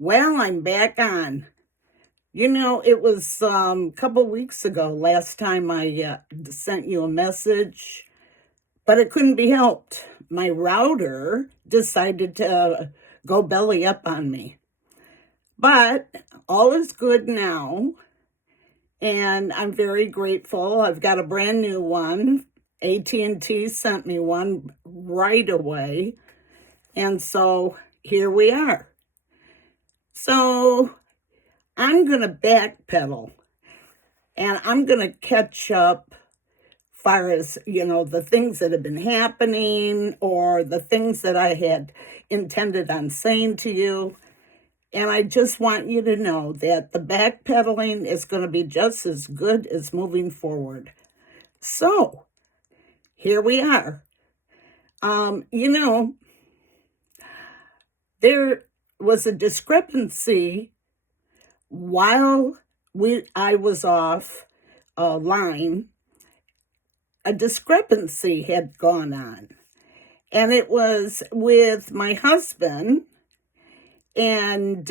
Well, I'm back on. It was a couple weeks ago, last time I sent you a message, but it couldn't be helped. My router decided to go belly up on me. But all is good now, and I'm very grateful. I've got a brand new one. AT&T sent me one right away, and so here we are. So I'm going to backpedal and I'm going to catch up far as, the things that have been happening or the things that I had intended on saying to you. And I just want you to know that the backpedaling is going to be just as good as moving forward. So here we are. Um, you know, there was a discrepancy while I was off line. A discrepancy had gone on, and it was with my husband and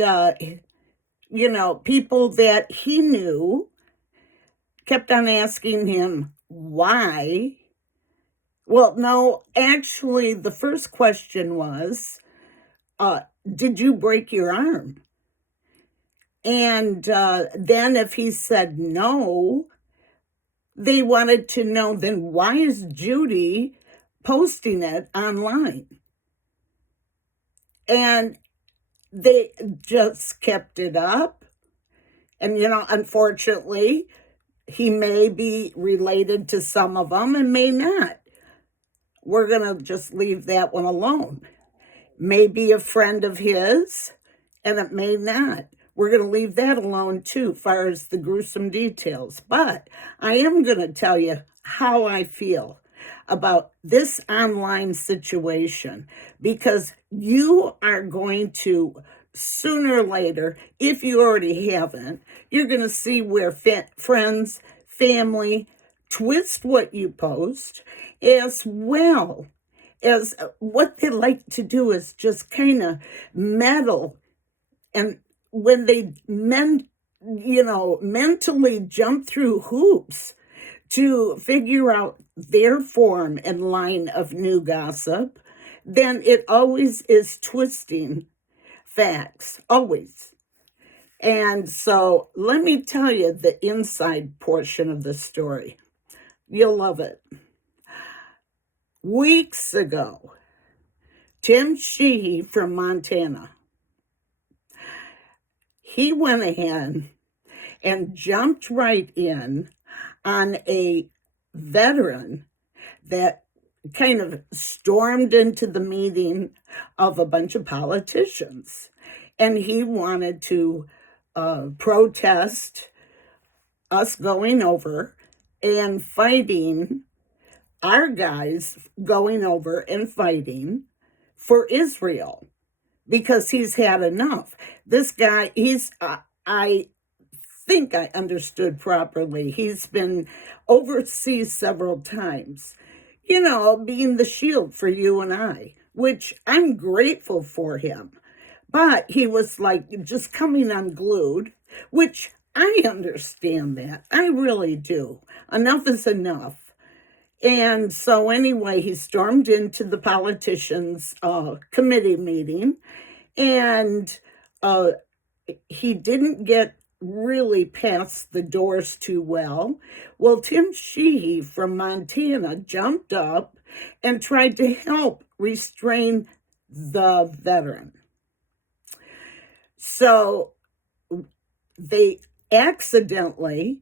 people that he knew kept on asking him why. Well, no, actually the first question was, did you break your arm? And then if he said no, they wanted to know, then why is Judy posting it online? And they just kept it up. And, unfortunately, he may be related to some of them and may not. We're going to just leave that one alone. May be a friend of his, and it may not. We're going to leave that alone, too, as far as the gruesome details. But I am going to tell you how I feel about this online situation, because you are going to, sooner or later, if you already haven't, you're going to see where friends, family twist what you post, as well as what they like to do is just kind of meddle. And when they mentally jump through hoops to figure out their form and line of new gossip, then it always is twisting facts, always. And so let me tell you the inside portion of the story. You'll love it. Weeks ago, Tim Sheehy from Montana, he went ahead and jumped right in on a veteran that kind of stormed into the meeting of a bunch of politicians. And he wanted to protest us going over and fighting, our guys going over and fighting for Israel, because he's had enough. This guy, I think I understood properly. He's been overseas several times, being the shield for you and I, which I'm grateful for him. But he was like just coming unglued, which I understand that. I really do. Enough is enough. And so anyway, he stormed into the politicians' committee meeting, and he didn't get really past the doors too well. Well, Tim Sheehy from Montana jumped up and tried to help restrain the veteran. So they accidentally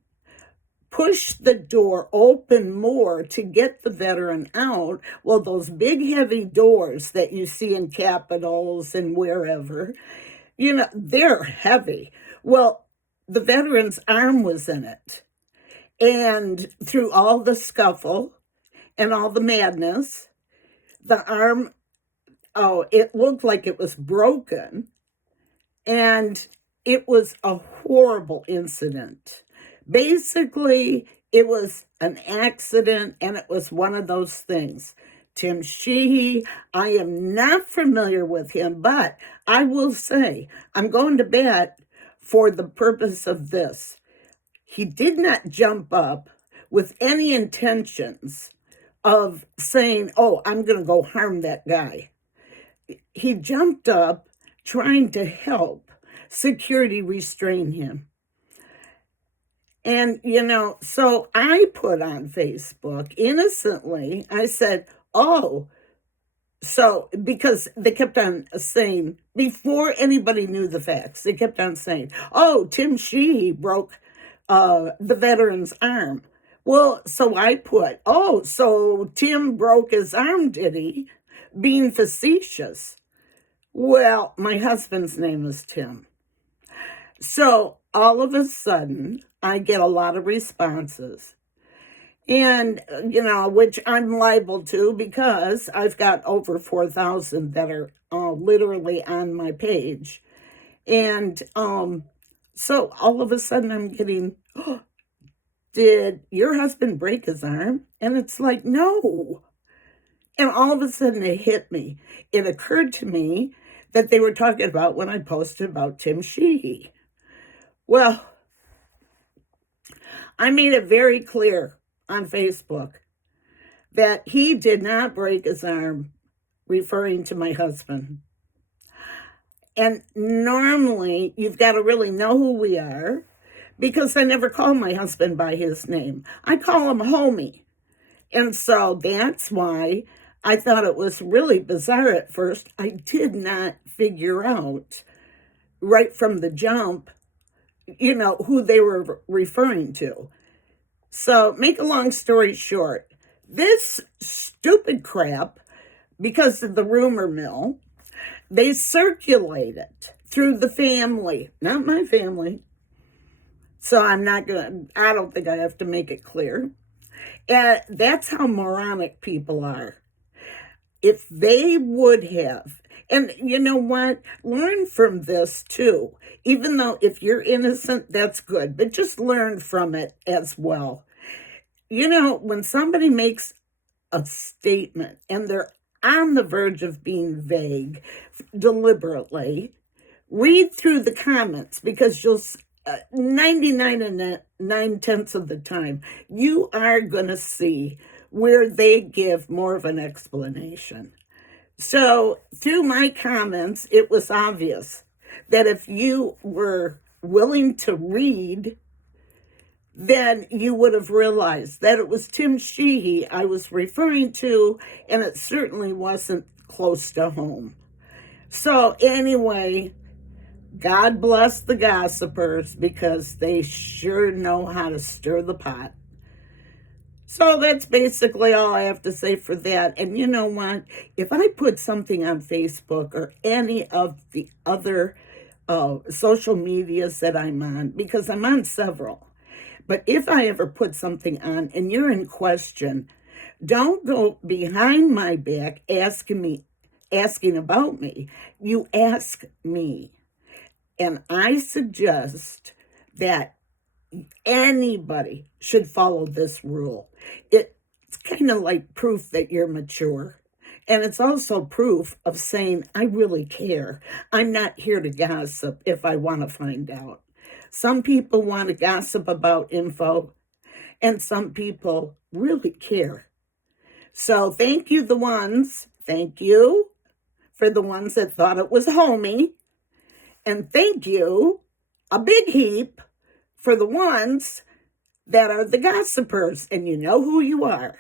pushed the door open more to get the veteran out. Well, those big heavy doors that you see in capitals and wherever, they're heavy. Well, the veteran's arm was in it. And through all the scuffle and all the madness, the arm, it looked like it was broken. And it was a horrible incident. Basically, it was an accident, and it was one of those things. Tim Sheehy. I am not familiar with him, but I will say I'm going to bet for the purpose of this. He did not jump up with any intentions of saying, oh, I'm going to go harm that guy. He jumped up trying to help security restrain him. And, so I put on Facebook innocently, I said, oh, so because they kept on saying, before anybody knew the facts, they kept on saying, oh, Tim Sheehy broke the veteran's arm. Well, so I put, oh, so Tim broke his arm, did he? Being facetious. Well, my husband's name is Tim. So all of a sudden, I get a lot of responses. And, which I'm liable to because I've got over 4,000 that are literally on my page. And so all of a sudden I'm getting, oh, did your husband break his arm? And it's like, no. And all of a sudden it hit me. It occurred to me that they were talking about when I posted about Tim Sheehy. Well, I made it very clear on Facebook that he did not break his arm, referring to my husband. And normally you've got to really know who we are because I never call my husband by his name. I call him homie. And so that's why I thought it was really bizarre at first. I did not figure out right from the jump, who they were referring to. So make a long story short, this stupid crap, because of the rumor mill, they circulate it through the family, not my family. So I don't think I have to make it clear. And that's how moronic people are. If they would have, and you know what, learn from this too. Even though if you're innocent, that's good, but just learn from it as well. When somebody makes a statement and they're on the verge of being vague deliberately, read through the comments because you'll 99 and 9/10 of the time, you are going to see where they give more of an explanation. So through my comments, it was obvious that if you were willing to read, then you would have realized that it was Tim Sheehy I was referring to, and it certainly wasn't close to home. So anyway, God bless the gossipers because they sure know how to stir the pot. So that's basically all I have to say for that. And you know what? If I put something on Facebook or any of the other social medias that I'm on, because I'm on several, but if I ever put something on and you're in question, don't go behind my back asking about me. You ask me. And I suggest that anybody should follow this rule. It's kind of like proof that you're mature. And it's also proof of saying, I really care. I'm not here to gossip if I want to find out. Some people want to gossip about info, and some people really care. So thank you for the ones that thought it was homey. And thank you, a big heap, for the ones that are the gossipers, and you know who you are.